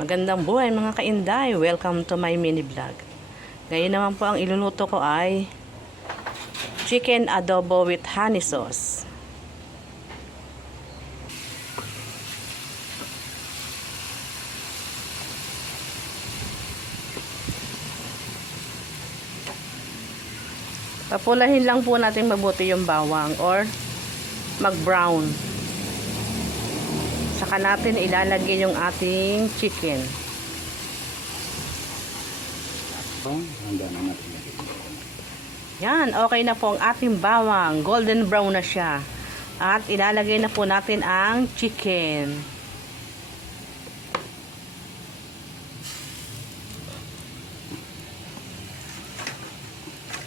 Magandang buhay mga kainday. Welcome to my mini vlog. Ngayon naman po ang iluluto ko ay chicken adobo with honey sauce. Papulahin lang po natin mabuti yung bawang or mag-brown. Saka natin ilalagay yung ating chicken. Yan, okay na po ang ating bawang. Golden brown na siya. At ilalagay na po natin ang chicken.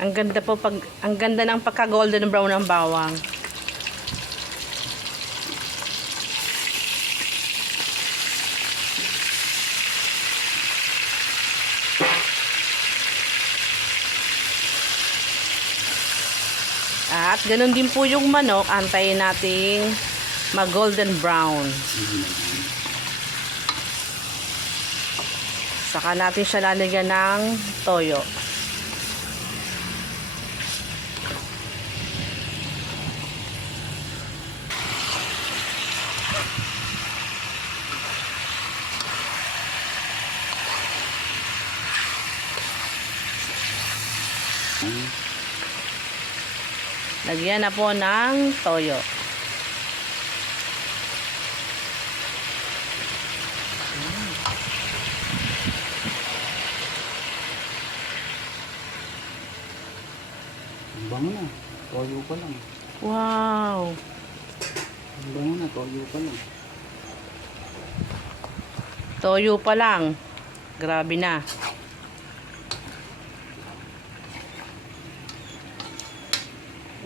Ang ganda ng pagka golden brown ng bawang. At ganun din po yung manok, antayin nating mag golden brown. Saka natin siya lalagyan ng toyo. Lagyan na po ng toyo. Ang bango na. Toyo pa lang. Wow! Ang bango na. Toyo pa lang. Toyo pa lang. Grabe na.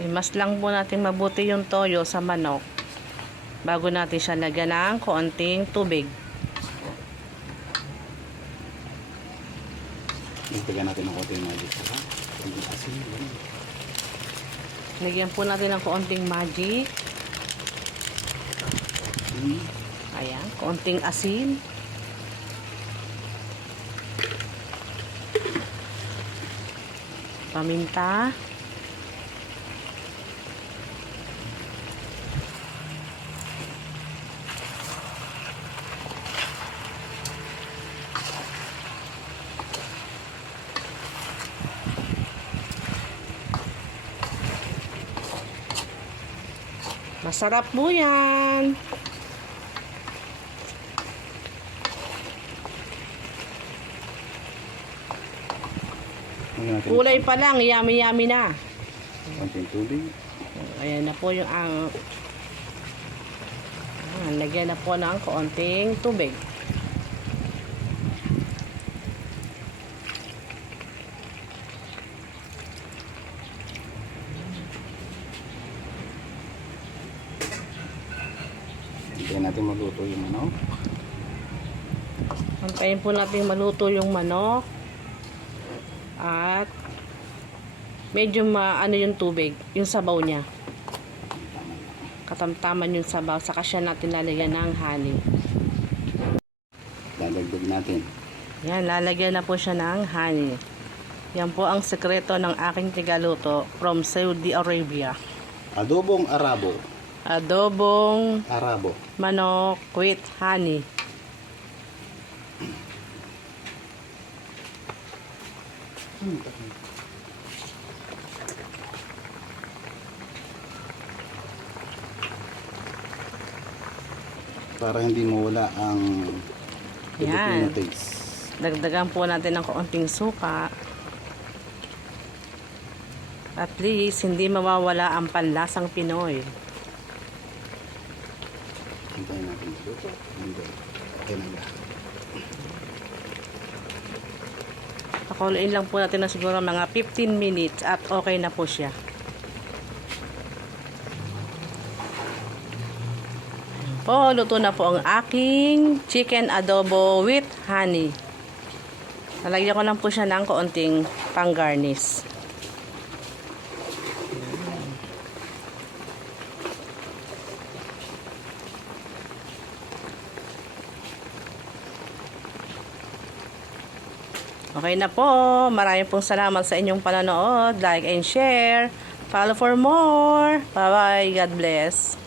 Mas lang po natin mabuti yung toyo sa manok bago natin siya lagyan ng konting tubig. Lagyan natin ng konting magic. Lagyan po natin ng konting magic. Ayan, konting asin. Paminta. Masarap po yan. Kulay pa lang, yummy na. Konting tubig. Ayan na po yung lagyan na po ng konting tubig. Hintayin natin maluto yung manok. Hintayin po natin maluto yung manok. At medyo ano yung tubig, yung sabaw niya. Katamtaman yung sabaw. Saka siya natin lalagyan ng honey. Dadagdag natin. Yan, lalagyan na po siya ng honey. Yan po ang sekreto ng aking tigaluto from Saudi Arabia. Adobong arabo. Adobong Arabo. manok with honey. Para hindi mawala ang Yan. Filipino taste. Dagdagan po natin ng kaunting suka. At least, hindi mawawala ang panlasang Pinoy. Hintayin natin maluto. Okay na lahat. Pakuluin lang po natin na siguro mga 15 minutes at okay na po siya. Po, luto na po ang aking chicken adobo with honey. Nalagyan ko lang po siya ng kaunting pang-garnish. Okay na po. Maraming pong salamat sa inyong panonood. Like and share. Follow for more. Bye-bye. God bless.